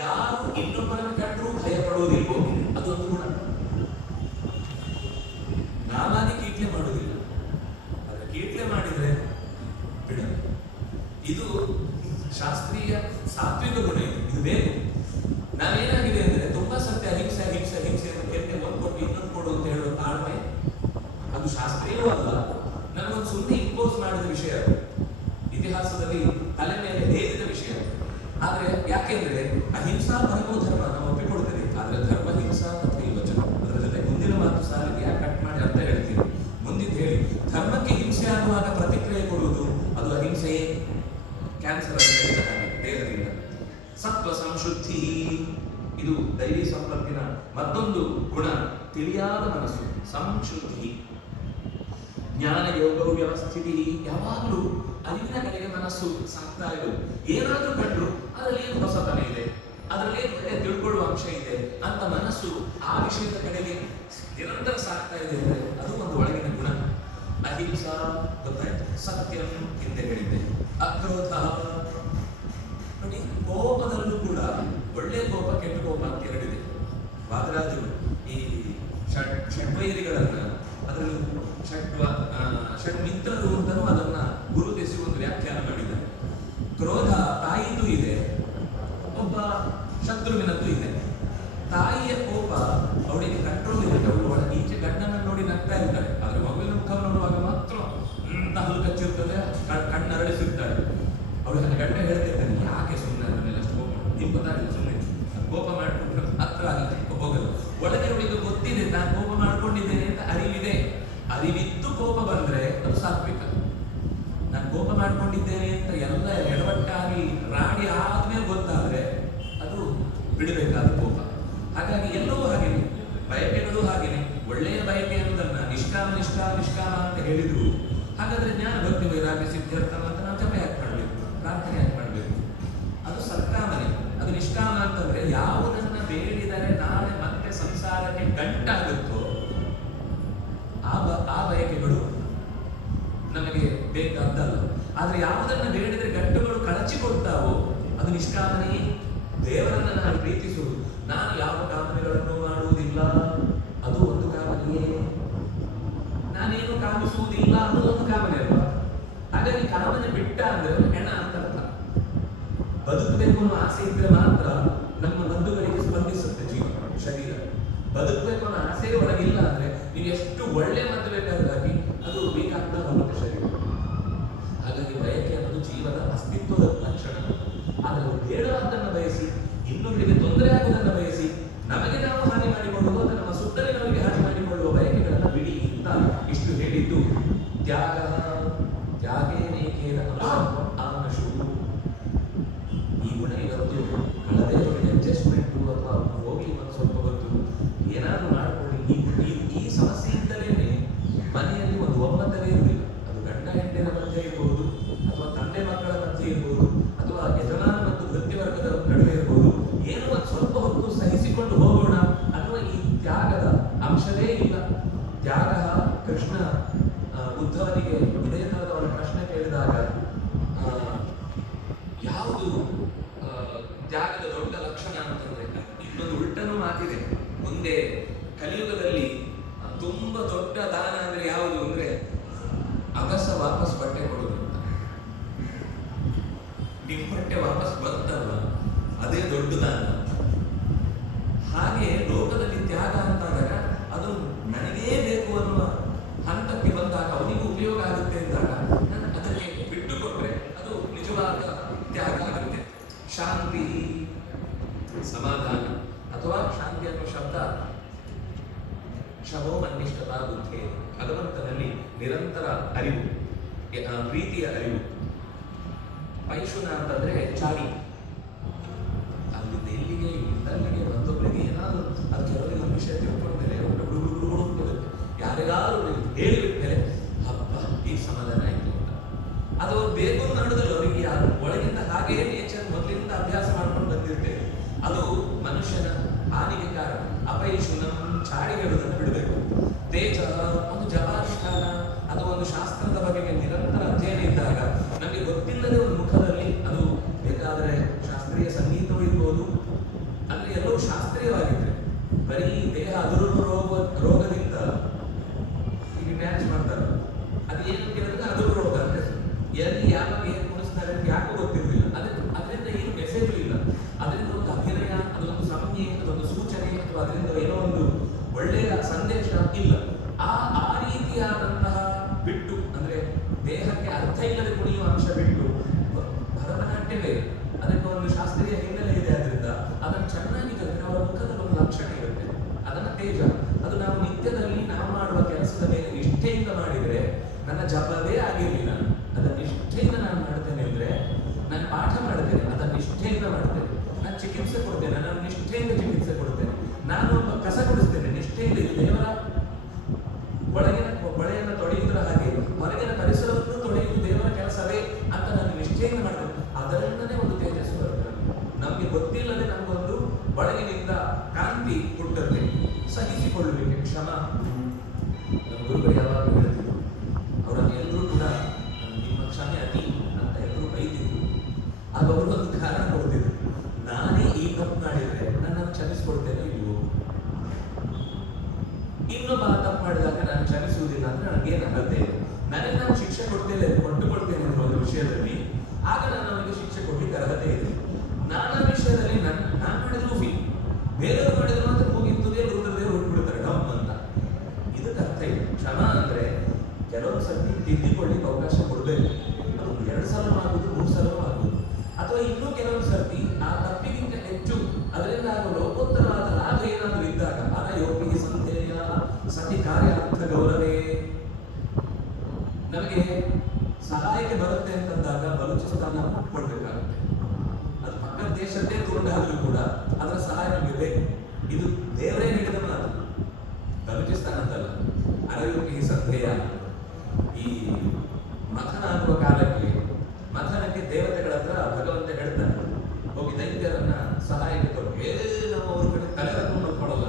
ಯಾರು ಇನ್ನೊಬ್ಬರನ್ನು ಕಂಡರೂ ಭಯ ಪಡುವುದಿಲ್ವೋ ಅದೊಂದು ಗುಣ. ನಾವಾಗಿ ಕೀಟ್ಲೆ ಮಾಡುವುದಿಲ್ಲ, ಆದರೆ ಕೀಟ್ಲೆ ಮಾಡಿದ್ರೆ ಬಿಡ. ಇದು ಶಾಸ್ತ್ರೀಯ ಸಾತ್ವಿಕ ಗುಣ. ಇದು ಬೇಕು. ನಾವೇನಾಗಿದೆ ಅಂದ್ರೆ ತುಂಬಾ ಸತ್ಯ ಅಹಿಂಸೆ ಅಹಿಂಸೆ ಅಹಿಂಸೆ ಅಂತ ಕೇಳ್ತೇವೆ, ಒಂದು ಕೊಟ್ಟು ಇನ್ನೊಂದು ಕೊಡು ಅಂತ ಹೇಳುವ ತಾಳ್ಮೆ ಅದು ಶಾಸ್ತ್ರೀಯವೂ ಅಲ್ಲ, ನನಗೊಂದು ಸುಮ್ಮನೆ ಇಂಪೋಸ್ ಮಾಡಿದ ವಿಷಯ, ಇತಿಹಾಸದಲ್ಲಿ ತಲೆ ಮೇಲೆ ಹೇರಿದ ವಿಷಯ. ಆದ್ರೆ ಯಾಕೆಂದ್ರೆ ಅಹಿಂಸಾ ಪರಮೋ ಧರ್ಮ ನಾವು ಒಪ್ಪಿಕೊಡ್ತೇವೆ, ಆದ್ರೆ ಧರ್ಮ ಹಿಂಸಾ ತಥೈವ ವಚನ. ಅದರ ಜೊತೆ ಮುಂದಿನ ಮಾತು ಸಾಲಿಗೆ ಯಾಕೆ ಕಟ್ ಮಾಡಿ ಅಂತ ಹೇಳ್ತೀವಿ, ಮುಂದಿನ ಹೇಳಿ ಧರ್ಮಕ್ಕೆ ಹಿಂಸೆ ಆಗುವಾಗ ಪ್ರತಿಕ್ರಿಯೆ ಕೊಡುವುದು ಅದು ಅಹಿಂಸೆಯೇ. ಕ್ಯಾನ್ಸರ್ ಅಂತ ದೇಹದಿಂದ ಸತ್ವ ಸಂಶುದ್ಧಿ, ಇದು ದೈವಿ ಸಂಪತ್ತಿನ ಮತ್ತೊಂದು ಗುಣ, ತಿಳಿಯಾದ ಮನಸ್ಸು, ಸಂಶುದ್ಧಿ. ಜ್ಞಾನ ಯೋಗ ವ್ಯವಸ್ಥಿತಿ, ಯಾವಾಗಲೂ ಅರಿವಿನ ಕಡೆಗೆ ಮನಸ್ಸು ಸಾಕ್ತಾ ಇರೋದು. ಏನಾದ್ರೂ ಕಂಡ್ರು ಅದರಲ್ಲಿ ಏನು ಹೊಸತನ ಇದೆ, ಅದರಲ್ಲಿ ಏನು ತಿಳ್ಕೊಳ್ಳುವ ಅಂಶ ಇದೆ ಅಂತ ಮನಸ್ಸು ಆ ವಿಷಯದ ಕಡೆಗೆ ನಿರಂತರ ಸಾಕ್ತಾ ಇದೆ ಅಂದ್ರೆ ಅದು ಒಂದು ಒಳಗಿನ ಗುಣ. ಅಹಿಂಸಾ ಗೊತ್ತಾಯ್ತು, ಸತ್ಯಂ ಹಿಂದೆ ಹೇಳಿದ್ದೆ. ಅಕ್ರೋಧ ನೋಡಿ, ಕೋಪದಲ್ಲೂ ಕೂಡ ಒಳ್ಳೆ ಕೋಪ ಕೆಟ್ಟ ಕೋಪ ಅಂತ ಎರಡಿದೆ. ವಾದರಾಜರು ಈ ಷಡ್ವೈರಿಗಳನ್ನ ಅದರಲ್ಲೂ ಷಡ್ಮಿತ್ರರು ಅಂತಲೂ ಅದನ್ನ ಗುರುತಿಸಿ ಒಂದು ವ್ಯಾಖ್ಯಾನ ಮಾಡಿದ್ದಾರೆ. ಕ್ರೋಧ ತಾಯಿದು ಇದೆ, ಒಬ್ಬ ಶತ್ರುವಿನದ್ದು ಇದೆ. ತಾಯಿಯ ಕೋಪ ಅವಳಿಗೆ ಕಂಟ್ರೋಲ್ ಇರುತ್ತೆ, ಅವಳು ಒಳಗೆ ಈಚೆ ಗಂಡನ ನೋಡಿ ನಗ್ತಾ ಇರ್ತಾಳೆ, ಆದ್ರೆ ಮಗುವಿನ ಮುಖ ನೋಡುವಾಗ ಮಾತ್ರ ಹಲ್ಲು ಕಚ್ಚಿರ್ತದೆ, ಕಣ್ಣರಳಿಸಿರ್ತಾಳೆ. ಅವಳು ಗಂಡ ಹೇಳ್ತಿರ್ತಾನೆ, ಯಾಕೆ ಸುಮ್ಮನೆ ಅದನ್ನೆಲ್ಲ ಅಷ್ಟು ಕೋಪ ನಿಮ್ ಗೊತ್ತಾಗಿಲ್ಲ, ಸುಮ್ಮನೆ ಕೋಪ ಮಾಡ್ಕೊಂಡ್ರೆ ಹತ್ರ ಹೋಗಲ್ಲ. ಒಳಗೆ ಅವಳಿಗೆ ಗೊತ್ತಿದೆ ನಾನು ಕೋಪ ಮಾಡ್ಕೊಂಡಿದ್ದೇನೆ ಅಂತ ಅರಿವಿದೆ. ಅರಿವಿದ್ದು ಕೋಪ ಬಂದ್ರೆ ಅದು ಸಾತ್ವಿಕ. ನಾನು ಕೋಪ ಮಾಡ್ಕೊಂಡಿದ್ದೇನೆ ಅಂತ ಎಲ್ಲ ಎಡವಟ್ಟಾಗಿ ರಾಡಿ ಆದ್ಮೇಲೆ ಗೊತ್ತಾದ್ರೆ ಅದು ಬಿಡಬೇಕಾದ ಕೋಪ. ಹಾಗಾಗಿ ಎಲ್ಲವೂ ಹಾಗೇನೆ, ಬಯಕೆಗಳು ಹಾಗೇನೆ. ಒಳ್ಳೆಯ ಬಯಕೆ ಅನ್ನೋದನ್ನ ನಿಷ್ಕಾಮ ನಿಷ್ಕಾಮ ನಿಷ್ಕಾಮ ಅಂತ ಹೇಳಿದ್ರು. ಹಾಗಾದ್ರೆ ಜ್ಞಾನ ಭಕ್ತಿ ವೈರಾಗ್ಯ ಸಿದ್ಧಾರ್ಥಮ ಅಂತ ನಾವು ಜಪ ಯಾಕೆ ಮಾಡ್ಬೇಕು, ಪ್ರಾರ್ಥನೆ ಯಾಕೆ ಮಾಡ್ಬೇಕು? ಅದು ಸತ್ಕಾಮನೆ. ಅದು ನಿಷ್ಕಾಮ ಅಂತಂದ್ರೆ ಯಾವುದನ್ನ ಬೇಡಿದರೆ ನಾಳೆ ಮತ್ತೆ ಸಂಸಾರಕ್ಕೆ ಗಂಟಾಗುತ್ತೋ ಆ ಬಯಕೆಗಳು ನಮಗೆ ಬೇಕಾದ್ದಲ್ಲ. ಆದ್ರೆ ಯಾವುದನ್ನ ಬೇಡಿದರೆ ಗಂಟುಗಳು ಕಳಚಿಕೊಡ್ತಾವೋ ಅದು ನಿಷ್ಕಾಮನೆಯೇ. ದೇವರನ್ನ ನಾನು ಪ್ರೀತಿಸುವುದು, ನಾನು ಯಾವ ಕಾಮನೆಗಳನ್ನು ಮಾಡುವುದಿಲ್ಲ, ಅದು ಒಂದು ಕಾಮನೆಯೇ. ನಾನೇನು ಕಾಮಿಸುವುದಿಲ್ಲ ಅನ್ನೋದು ಒಂದು ಕಾಮನೆ ಅಲ್ವಾ? ಹಾಗಾಗಿ ಕಾಮನೆ ಬಿಟ್ಟ ಅಂದ್ರೆ ಹೆಣ ಅಂತ ಅರ್ಥ. ಬದುಕಬೇಕು ಅನ್ನೋ ಆಸೆ ಇದ್ರೆ ಮಾತ್ರ ನಮ್ಮ ಬಂಧುಗಳಿಗೆ ಸ್ಪಂದಿಸುತ್ತೆ ಜೀವ, ಶರೀರ. ಬದುಕಬೇಕು ಅನ್ನೋ ಆಸೆ ಒಳಗಿಲ್ಲ ಅಂದ್ರೆ ನೀವು ಎಷ್ಟು ಒಳ್ಳೆ ಮದ್ದು ಬೇಕಾದಾಗಿ ಅದು ಬೇಕಾಗ್ತಾ ಹೋಗುತ್ತೆ ಶರೀರ. ಹಾಗಾಗಿ ಬಯಕೆ ಅನ್ನೋದು ಜೀವನ ಅಸ್ತಿತ್ವದ ಲಕ್ಷಣ. ಆದರೆ ಬೇಡವಾದ್ದನ್ನು ಬಯಸಿ, ಇನ್ನೊಬ್ಬರಿಗೆ ತೊಂದರೆ ಆಗುವುದನ್ನು ಬಯಸಿ, ನಮಗೆ ನಾವು ಹಾನಿ ಮಾಡಿಕೊಳ್ಳುವುದು, ಅದು ನಮ್ಮ ಸುತ್ತಲಿನವರಿಗೆ ಹಾನಿ ಮಾಡಿಕೊಳ್ಳುವ ಬಯಕೆಗಳನ್ನು ಬಿಡಿ ಅಂತ ಇಷ್ಟು ಹೇಳಿದ್ದು. ತ್ಯಾಗ ತ್ಯಾಗೇನೇಕೇನ ಆನಶು. ಈ ಗುಣ ಇವತ್ತು ಹಳದೇ ಅಡ್ಜಸ್ಟ್ಮೆಂಟು ಅಥವಾ ಹೋಗಿ ಒಂದು ಸ್ವಲ್ಪ ಹೊತ್ತು ಏನಾದರೂ ಮಾಡ್ಕೊಳ್ಳಿ. ಈ ಸಮಸ್ಯೆ ಇದ್ದಲೇನೆ ಮನೆಯಲ್ಲಿ ಒಂದು ಒಮ್ಮತವೇ ಇರಲಿಲ್ಲ. ಅದು ಗಂಡ ಹೆಂಡಿನ ಮಧ್ಯೆ ಇರಬಹುದು, ಅಥವಾ ತಂದೆ ಮಕ್ಕಳ ಮಧ್ಯೆ ಇರಬಹುದು, ಅಥವಾ ಯಜಮಾನ ಮತ್ತು ವೃತ್ತಿವರ್ಗದ ನಡುವೆ ಇರಬಹುದು. ಏನೋ ಒಂದು ಸ್ವಲ್ಪ ಹೊತ್ತು ಸಹಿಸಿಕೊಂಡು ಹೋಗೋಣ ಅನ್ನುವ ಈ ತ್ಯಾಗದ ಅಂಶವೇ ಇಲ್ಲ. ತ್ಯಾಗ ಕೃಷ್ಣ ಉದ್ಧವನಿಗೆ ಇದೇ ತರದ ಅವನ ಪ್ರಶ್ನೆ ಕೇಳಿದಾಗ ಯಾವುದು ತ್ಯಾಗದ ದೊಡ್ಡ ಲಕ್ಷಣ ಅಂತಂದ್ರೆ, ಇನ್ನೊಂದು ಉಲ್ಟನೂ ಮಾತಿದೆ. ಮುಂದೆ ಕಲಿಯುಗದಲ್ಲಿ ತುಂಬಾ ದೊಡ್ಡ ದಾನ ಅಂದ್ರೆ ಯಾವುದು ಅಂದ್ರೆ ಅಗಸ ವಾಪಸ್ ಬಟ್ಟೆ ಕೊಡುವುದು ಅಂತ. ನಿಮ್ ಬಟ್ಟೆ ವಾಪಸ್ ಬಂತಲ್ವ ಅದೇ ದೊಡ್ಡ ದಾನ. ಹಾಗೆ ಲೋಕದಲ್ಲಿ ತ್ಯಾಗ ಅಂತಾದಾಗ ಅದು ನನಗೇ ಬೇಕು ಅನ್ನುವ ಹಂತಕ್ಕೆ ಬಂದಾಗ, ಅವನಿಗೂ ಉಪಯೋಗ ಆಗುತ್ತೆ ಅಂದಾಗ ಅದಕ್ಕೆ ಬಿಟ್ಟು ಕೊಟ್ರೆ ಅದು ನಿಜವಾದ ತ್ಯಾಗ ಆಗುತ್ತೆ. ಶಾಂತಿ, ಸಮಾಧಾನ, ಅಥವಾ ಶಾಂತಿ ಅನ್ನುವ ಶಬ್ದ ಶಮೋ ಮನ್ನಿಷ್ಠತಾ ಬುದ್ಧಿ, ಭಗವಂತನಲ್ಲಿ ನಿರಂತರ ಅರಿವು, ಪ್ರೀತಿಯ ಅರಿವು. ಪೈಶುನ ಅಂತಂದ್ರೆ ಚಾಡಿ, ಅಲ್ಲಿಂದ ಇಲ್ಲಿಗೆ ಇಲ್ಲಿಂದ ಅಲ್ಲಿಗೆ ಮತ್ತೊಬ್ಬರಿಗೆ ಏನಾದ್ರು ಅದು ಕೆಲವರಿಗೆ ಒಂದು ವಿಷಯ ತಿಳ್ಕೊಂಡ್ಮೇಲೆ ಹುಡುಗರು ಯಾರಿಗಾದ್ರು ಹೇಳಿಬಿಟ್ಮೇಲೆ ಹಬ್ಬ ಈ ಸಮಾಧಾನ ಆಯ್ತು ಅಂತ. ಅದು ಬೇಕು ಅನ್ನೋದಲ್ಲ, ಅವರಿಗೆ ಒಳಗಿಂದ ಹಾಗೇ ನೇಚರ್ ಮೊದಲಿಂದ ಅಭ್ಯಾಸ ಮಾಡ್ಕೊಂಡು ಬಂದಿರ್ತೇವೆ. ಅದು ಮನುಷ್ಯನ ಹಾನಿಗೆ ಕಾರಣ. ಅಪೈಶುನಂ, ಚಾಡಿಗೆಡುವುದನ್ನು ಬಿಡಬೇಕು. ತೇಜ, ಒಂದು ಜಪಾನುಷ್ಠಾನ ಅಥವಾ ಒಂದು ಶಾಸ್ತ್ರದ ಬಗೆಗೆ ನಿರಂತರ ಅಧ್ಯಯನ ಇದ್ದಾಗ ನಮಗೆ ಗೊತ್ತಿಲ್ಲದೆ ಒಂದು ಮುಖದಲ್ಲಿ, ಅದು ಬೇಕಾದರೆ ಶಾಸ್ತ್ರೀಯ ಸಂಗೀತವೂ ಇರ್ಬೋದು, ಶಾಸ್ತ್ರೀಯವಾಗಿದ್ರೆ ಬರೀ ದೇಹ ಅದುರು ರೋಗದಿಂದ ಈಗ ಮ್ಯಾಚ್ ಮಾಡ್ತಾರೆ. ಅದು ಏನು ಕೇಳಿದ್ರೆ ಅದುರು ರೋಗ ಅಂತ ಎಲ್ಲಿ ಯಾವಾಗ ಏನು ಕುಣಿಸ್ತಾರೆ ಅಂತ ಯಾಕೂ ಗೊತ್ತಿರಲಿಲ್ಲ. ಅದರಿಂದ ಏನು ಮೆಸೇಜು ಇಲ್ಲ. ಅದರಿಂದ ಒಂದು ಅಭಿನಯ, ಅದೊಂದು ಸಂಜ್ಞೆ, ಅದೊಂದು ಸೂಚನೆ, ಅಥವಾ ಅದರಿಂದ ಏನೋ ಒಂದು ಒಳ್ಳೆಯ ಸಂದೇಶ ಇಲ್ಲ. ಆ ರೀತಿಯಾದಂತಹ ಬಿಟ್ಟು, ಅಂದ್ರೆ ದೇಹಕ್ಕೆ ಅರ್ಥ ಇಲ್ಲದೆ ಕುಣಿಯುವ ಅಂಶ ಬಿಟ್ಟು ಭರತನಾಟ್ಯವೇ ಅದಕ್ಕೆ ಒಂದು ಶಾಸ್ತ್ರೀಯ ಹಿನ್ನೆಲೆ ಇದೆ. ಆದ್ರಿಂದ ಅದನ್ನು ಚೆನ್ನಾಗಿ ಕಲಿತರೆ ಅವರ ಮುಖದಲ್ಲಿ ಒಂದು ಲಕ್ಷಣ ಇರುತ್ತೆ, ಅದನ್ನ ತೇಜ. ಅದು ನಾವು ನಿತ್ಯದಲ್ಲಿ ನಾವು ಮಾಡುವ ಕೆಲಸದ ಮೇಲೆ ನಿಷ್ಠೆಯಿಂದ ಮಾಡಿದರೆ, ನನ್ನ ಜಪವೇ ಆಗಿರಲಿಲ್ಲ, ಅದನ್ನ ನಿಷ್ಠೆಯಿಂದ ನಾನು ಮಾಡ್ತೇನೆ ಅಂದ್ರೆ, ನಾನು ಪಾಠ ಮಾಡ್ತೇನೆ ಅದನ್ನ ನಿಷ್ಠೆಯಿಂದ ಮಾಡ್ತೇನೆ, ನಾನು ಚಿಕಿತ್ಸೆ ಕೊಡ್ತೇನೆ ನಾನು ನಿಷ್ಠೆಯಿಂದ ಚಿಕಿತ್ಸೆ ಕೊಡ್ತೇನೆ, ನಾನು ಕಸ ಕೊಡಿಸ್ತೇನೆ ನಿಷ್ಠೆಯಿಂದ. ಇದು ದೇವರ ಒಳಗಿನ ಬಳೆಯನ್ನು ತೊಳೆಯುವುದರ ಹಾಗೆ ಹೊರಗಿನ ಪರಿಸರವನ್ನು ತೊಳೆಯುವುದು ದೇವರ ಕೆಲಸವೇ ಅಂತ ನಾನು ನಿಷ್ಠೆಯಿಂದ ಮಾಡ್ತೇನೆ. ಅದರಿಂದನೇ ಒಂದು ತೇಜಸ್ಸು ಬರುತ್ತೆ. ನಮಗೆ ಗೊತ್ತಿಲ್ಲದೆ ನಮಗೊಂದು ಒಳಗಿನಿಂದ ಕಾಂತಿ ಹುಟ್ಟುತ್ತೆ. ಸಹಿಸಿಕೊಳ್ಳುವಿಕೆ, ಕ್ಷಮ. ನಮ್ಮ ಗುರುಗಳು ಯಾವಾಗಲೂ ಹೇಳ್ತಿದ್ರು, ಅವರನ್ನು ಎಲ್ಲರೂ ಕೂಡ ನಿಮ್ಮ ಕ್ಷಮೆ ಅತಿ ಅಂತ ಎಲ್ಲರೂ ಬೈತಿದ್ರು. ಆಗ ಅವರು ಒಂದು ಕಾರಣ ಕೊಡ್ತಿದ್ರು, ನಾನೇ ಈ ತಪ್ಪು ಮಾಡಿದ್ರೆ ನನ್ನನ್ನು ಕ್ಷಮಿಸ್ಕೊಡ್ತೇನೆ ಇಲ್ವೋ, ಇನ್ನೊಬ್ಬ ತಪ್ಪು ಮಾಡಿದಾಗ ನಾನು ಕ್ಷಮಿಸುವುದಿಲ್ಲ ಅಂದ್ರೆ ನನಗೇನು ಅಗತ್ಯ ಇದೆ, ನನಗೆ ನಾನು ಶಿಕ್ಷೆ ಕೊಡ್ತೇನೆ ಅನ್ನೋ ಒಂದು ವಿಷಯದಲ್ಲಿ ಆಗ ನಾನು ಅವನಿಗೆ ಶಿಕ್ಷೆ ಕೊಡ್ಲಿಕ್ಕೆ ಅರ್ಹತೆ ಇದೆ. ನಾನಾ ವಿಷಯದಲ್ಲಿ ನಾನು ಮಾಡಿದ್ರು ಫೀಲ್, ಬೇರೆಯವರು ಮಾಡಿದ್ರು ಅಂತ ಮುಗಿತು, ರುದ್ರದೇವರು ಹುಟ್ಬಿಡ್ತಾರೆ ಡಮ್ ಅಂತ. ಇದಕ್ಕೆ ಅರ್ಥ ಇದೆ. ಕ್ಷಮ ಅಂದ್ರೆ ಕೆಲವೊಂದು ಸರ್ತಿ ತಿದ್ದಿಕೊಳ್ಳಿಕ್ಕೆ ಅವಕಾಶ ಕೊಡಬೇಕು. ಅದು 2 ಸಲ ಆಗುದು, 3 ಸಲ ಆಗುದು, ಅಥವಾ ಇನ್ನೂ ಕೆಲವೊಂದು ಸರ್ತಿ ಆ ತಪ್ಪಿಗಿಂತ ಹೆಚ್ಚು ಅದರಿಂದ ಆಗುವ ಲೋಕೋತ್ತರವಾದ ಲಾಭ ಏನಾದರೂ ಇದ್ದಾಗ ಯೋಗಿಗೆ ಸಂಧೇಯ ಸತಿ ಕಾರ್ಯಾರ್ಥ ಗೌರವೇ, ನಮಗೆ ಸಹಾಯಕ್ಕೆ ಬರುತ್ತೆ ಅಂತಂದಾಗ ಬಲೂಚಿಸ್ತಾನ ಕೊಡ್ಬೇಕಾಗುತ್ತೆ. ಅದು ಪಕ್ಕದ ದೇಶದ್ದೇ ದುಂಡಾದ್ರೂ ಕೂಡ ಅದರ ಸಹಾಯ ನಮಗೆ ಬೇಕು. ಇದು ದೇವರೇ ನೀಡಿದ ಮಾತು. ಬಲೂಚಿಸ್ತಾನ ಅಂತಲ್ಲ, ಅರಯೋಗಿಗೆ ಸಂಧೇಯ. ಈ ಮಥನ ಆಗುವ ಕಾಲಕ್ಕೆ, ಮಥನಕ್ಕೆ ದೇವತೆಗಳ ಹತ್ರ ಭಗವಂತ ಹೇಳ್ತಾನೆ, ಹೋಗಿ ದೈತ್ಯರನ್ನ ಸಹಾಯಕ್ಕೆ ತಗೊಂಡು ನಾವು ಅವ್ರ ಕಡೆ ತಲೆ ನೋಡ್ಕೊಳ್ಳಲ್ಲ.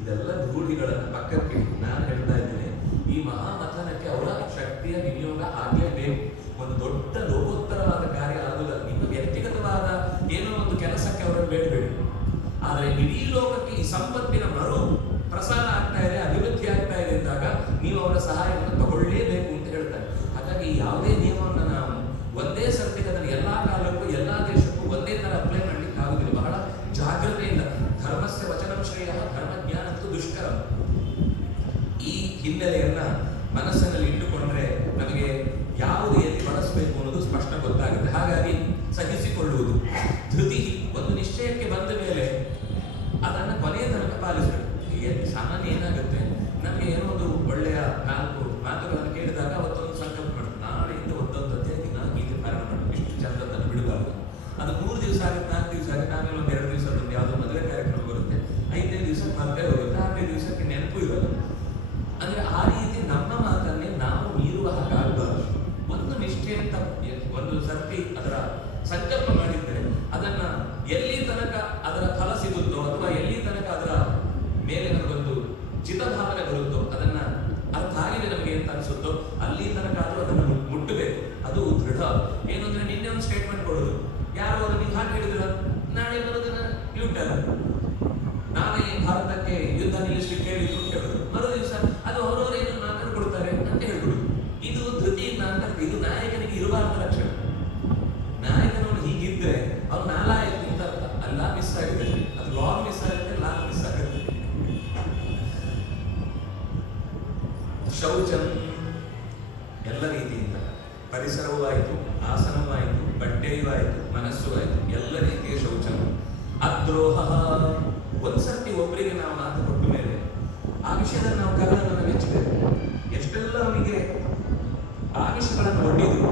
ಇದೆಲ್ಲ ರೂಢಿಗಳನ್ನು ಪಕ್ಕಕ್ಕೆ ನಾನು ಹೇಳ್ತಾ ಇದ್ದೇನೆ. ಈ ಮಹಾಮಥನಕ್ಕೆ ಅವರ ಶಕ್ತಿಯ ವಿನಿಯೋಗ ಆಗಲೇಬೇಕು. ಒಂದು ದೊಡ್ಡ ಲೋಕೋತ್ತರವಾದ ಕಾರ್ಯ ಆಗುವುದಲ್ಲ. ಇನ್ನು ವ್ಯಕ್ತಿಗತವಾದ ಏನೋ ಒಂದು ಕೆಲಸಕ್ಕೆ ಅವರನ್ನು ಬೇಡಬೇಡಿ, ಆದರೆ ಇಡೀ ಲೋಕಕ್ಕೆ ಈ ಸಂಪತ್ತಿನ ಮರು ಪ್ರಸಾರ ಆಗ್ತಾ ಇದೆ, ಅಭಿವೃದ್ಧಿ ಆಗ್ತಾ ಇದೆ ಅಂದಾಗ ನೀವು ಅವರ ಸಹಾಯವನ್ನು ತಗೊಳ್ಳೇಬೇಕು ಅಂತ ಹೇಳ್ತಾರೆ. ಹಾಗಾಗಿ ಯಾವುದೇ ನಿಯಮವನ್ನು ನಾವು ಒಂದೇ ಸರ್ತಿಗೆ ಅದನ್ನು ಎಲ್ಲಾ ಕಾಲಕ್ಕೂ ಎಲ್ಲಾ ದೇಶಕ್ಕೂ ಒಂದೇ ತರ ಅಪ್ಲೈ ಮಾಡ್ಲಿಕ್ಕೆ ಆಗುದಿಲ್ಲ. ಬಹಳ ಜಾಗ್ರತೆಯಿಂದ ಧರ್ಮಸ್ಯ ವಚನಂ ಶ್ರೇಯ ಧರ್ಮಜ್ಞಾನ ಅಂತೂ ದುಷ್ಕರ. ಈ ಹಿನ್ನೆಲೆಯನ್ನ ಮನಸ್ಸಿನಲ್ಲಿ ಇಟ್ಟುಕೊಂಡ್ರೆ ನಮಗೆ ಯಾವುದು ಎಲ್ಲಿ ಬಳಸಬೇಕು ಅನ್ನೋದು ಸ್ಪಷ್ಟ ಗೊತ್ತಾಗುತ್ತೆ. ಹಾಗಾಗಿ ಸಹಿಸಿಕೊಳ್ಳುವುದು, ಧೃತಿ, ಒಂದು ನಿಶ್ಚಯಕ್ಕೆ ಬಂದ ಮೇಲೆ ಅದನ್ನು ಕೊನೆಯ ತನಕ ಪಾಲಿಸಬೇಕು. ಹೀಗೆ ಸಾಮಾನ್ಯ ಏನಾಗುತ್ತೆ, ನಮಗೆ ಏನೋ ಒಂದು ಒಳ್ಳೆಯ 4 ಮಾತುಗಳನ್ನು ಕೇಳಿದಾಗ ಅವತ್ತೊಂದು ಸಂಕಲ್ಪ ಮಾಡ್ತಾರೆ, ನಾಳೆಯಿಂದ ಒಂದೊಂದು ಅಧ್ಯಾಯಕ್ಕೆ ನಾನು ಗೀತೆ ಪಾರಾಯಣ ಮಾಡಬೇಕು, ಇಷ್ಟು ಚಂದದನ್ನು ಬಿಡಬಾರ್ದು. ಅದು 3 ದಿವಸ ಆಗುತ್ತೆ, 4 ದಿವಸ ಆಗುತ್ತೆ, ಆಮೇಲೆ ಒಂದು 2 ದಿವಸ ಒಂದು ಯಾವುದೋ ಮದುವೆ ಕಾರ್ಯಕ್ರಮ ಬರುತ್ತೆ, 5ನೇ ದಿವಸಕ್ಕೆ ಮದುವೆ ಹೋಗುತ್ತೆ, 6ನೇ ದಿವಸಕ್ಕೆ ನೆನಪು ಇರಲ್ಲ. ಅಂದ್ರೆ ಆ ರೀತಿ ನಮ್ಮ ಮಾತನ್ನೇ ನಾವು ಮೀರುವ ಹಾಗಾಗಬಾರದು. ಒಂದು ನಿಷ್ಠೆ ಅಂತ ಒಂದು ಸರ್ತಿ ಅದರ ಸಂಕಲ್ಪ ಮಾಡಿದ್ರೆ ಅದನ್ನ ಎಲ್ಲಿ ತನಕ ಅದರ ಫಲ ಸಿಗುತ್ತೋ, ಅಥವಾ ಎಲ್ಲಿ ತನಕ ಅದರ ಮೇಲೆ ನಮಗೊಂದು ಚಿತ್ತಭಾವನೆ ಬರುತ್ತೋ, ಅದನ್ನ ಅರ್ಥ ಆಗಿದೆ ನಮಗೆ ಅಂತ ಅನ್ಸುತ್ತೋ ಅಲ್ಲಿ ತನಕ ಆದ್ರೂ ಅದನ್ನು ಮುಟ್ಟಬೇಕು. ಅದು ದೃಢ. ಏನು ಅಂದ್ರೆ ನಿನ್ನೆ ಒಂದು ಸ್ಟೇಟ್ಮೆಂಟ್ ಕೊಡೋದು, ಯಾರು ಅವರು ನೀವು ಹಾಗೆ ಹೇಳಿದ್ರ, ನಾಳೆ ಬರೋದನ್ನ ನ್ಯೂಟನ್ ನಾವೇ ಭಾರತಕ್ಕೆ ಯುದ್ಧ ನಿಲ್ಲಿಸಲಿಕ್ಕೆ ಹೇಳಿದ್ರು ಅಂತ ಹೇಳುದು, ಮರು ದಿವಸ ಅದು ಅವರವರು ಏನು ಮಾತಾಡ್ಕೊಡ್ತಾರೆ ಅಂತ ಹೇಳ್ಬಿಡುದು. ಇದು ಧೃತಿಯಿಂದ ಅಂತ. ಇದು ನಾಯಕನಿಗೆ ಇರಬಾರ್ದ ಲಕ್ಷಣ. ನಾಯಕನವನು ಹೀಗಿದ್ರೆ ಅವ್ನು ನಾಲಾಯಕ ಅಂತ ಅರ್ಥ. ಅಲ್ಲ ಮಿಸ್ ಆಗಿದೆ, ಅದು ಲಾಂಗ್ ಮಿಸ್ ಆಗುತ್ತೆ, ಲಾಂಗ್ ಮಿಸ್ ಆಗುತ್ತೆ. ಶೌಚಂ ಎಲ್ಲ ರೀತಿಯಿಂದ, ಪರಿಸರವೂ ಆಯಿತು, ಆಸನವೂ ಆಯಿತು, ಬಟ್ಟೆಯೂ ಆಯಿತು, ಮನಸ್ಸು ಆಯಿತು, ಎಲ್ಲ ರೀತಿಯ ಶೌಚಂ. ಅದ್ರೋಹ, ಒಂದ್ಸರ್ತಿ ಒಬ್ಬರಿಗೆ ನಾವು ಮಾತು ಕೊಟ್ಟ ಮೇಲೆ ಆ ವಿಷಯದ ನಾವು ಗಮನವನ್ನು ಮೆಚ್ಚಬೇಕು. ಎಷ್ಟೆಲ್ಲ ಅವನಿಗೆ ಆ ವಿಷಯಗಳನ್ನು ಒಡ್ಡಿದ್ರು